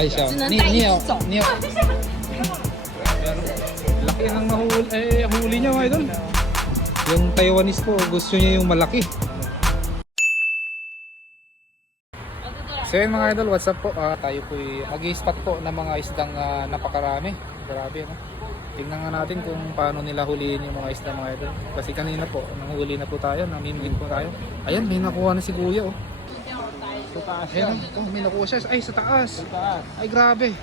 Ay siya. 只能带一只走。 Neo. Laki ng huli niya mga idol. Yung Taiwanese po, gusto niya yung malaki. So yun mga idol, what's up po? Tayo po mag-i-spot po ng mga isdang napakarami. Grabe no? Tingnan nga natin kung paano nila huliin yung mga isda mga idol. Kasi kanina po, nanghuli na po tayo, namimigit po tayo. Ayan, may nakuha na si Kuya oh. Sa taas Ayan, yan. oh, may nakuha siya. Ay, sa taas. Sa taas. Ay, grabe.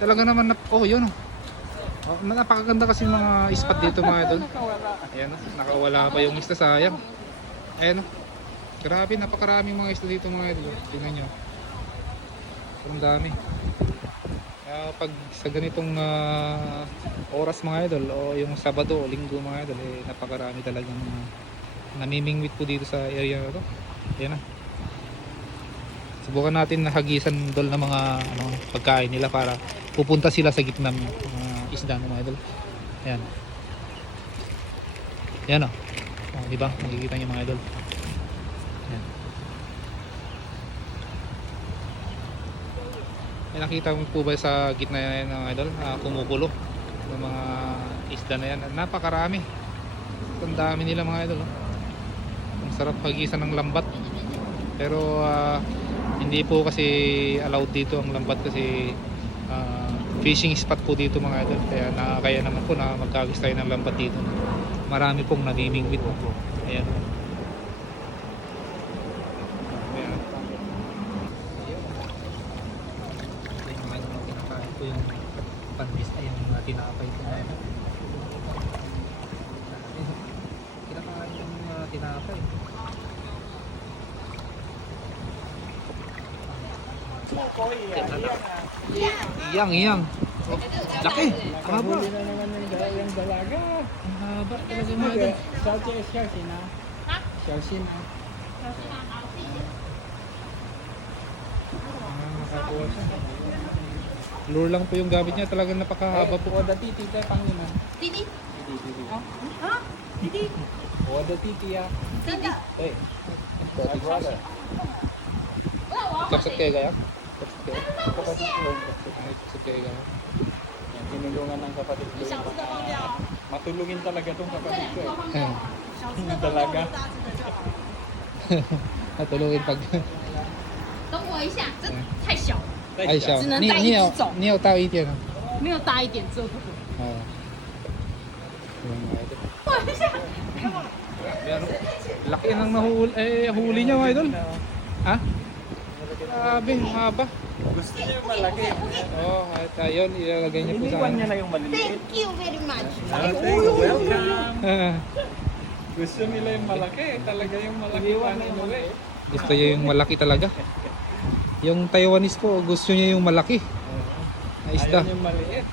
Talaga naman, oh, yun oh. Oh, napakaganda kasi mga spot dito mga idol. Nakawala. Ayan oh, nakawala pa yung isda, sayang. Ayan oh. Grabe, napakaraming mga isda dito mga idol. Tingnan nyo. Ang dami. Pag sa ganitong oras mga idol o yung Sabado o Linggo mga idol, napakarami talagang namimingwit po dito sa area na to. Ayan na. Subukan natin na hagisan dol ng mga pagkain nila para pupunta sila sa gitna ng isda ng mga idol. Ayan. Ayan o. Di ba? Makikita niyo mga idol. Ayan. May nakita mo po ba sa gitna yan ng idol? Kumukulo ng mga isda na yan. Napakarami. Ang dami nila mga idol. Ang sarap hagisan ng lambat. Pero hindi po kasi allowed dito ang lambat kasi fishing spot po dito mga idol. Kaya naman po na magkagis tayo ng lambat dito. Marami pong namimingwit po. Ayan. Yung pandis ay yung tinapay ko na yun. Kinakain yung tinapay. Iyang. Oh, laki. Ang haba. Huli na naman yung dalaga. Ang haba talaga mga idol. Sabi Sharsin ha? Sharsin ha? Nakakuha siya. Lure lang po yung gamit niya. Talagang napakahaba po. Oda titi tayo pangina. 弟弟， Titi. 啊，弟弟， Oda titi ha? 弟弟， Eh. My brother. Kapsat kayo gaya? Kapsat kayo? Kapatid ko. Kapsat kayo gaya? Yan, tinulungan ng kapatid ko. Matulungin talaga tong kapatid ko eh. Yung dalaga. Natulungin pag... 等我一下，这太小， Ay siya. 只能带一只走， Niyo tao ito yan. 没有大一点只有这个。 Oo. Yung mga idol. 等我一下， Pero, laki ng huli niya mga idol. Ha? Grabe, ang haba. Gusto niya yung malaki. Oo, at ayun, ilalagay niya po sa Iniwan niya akin. na yung maliliit. Thank you very much. Welcome. Gusto nila yung malaki. Talaga yung malaki pang inuwi. Gusto niya yung malaki talaga. Yung Taiwanese po, gusto niya yung malaki na isda. Ayaw yung maliit.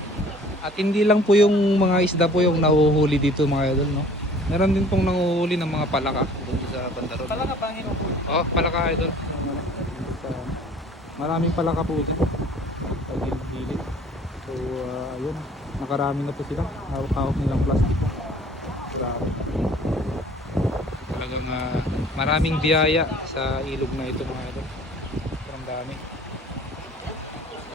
At hindi lang po yung mga isda po yung nahuhuli dito mga idol, no? Meron din pong nanguhuli ng mga palaka dito sa Bandaron. Pala ka pang inuwi. Oh, palaka idol. Maraming palaka po dito. Pagilid-gilid. So, ayun. Nakarami na po sila. Hawak-hawak nilang plastic. Grabe. Talagang maraming biyaya sa ilog na ito mga idol. Ang dami.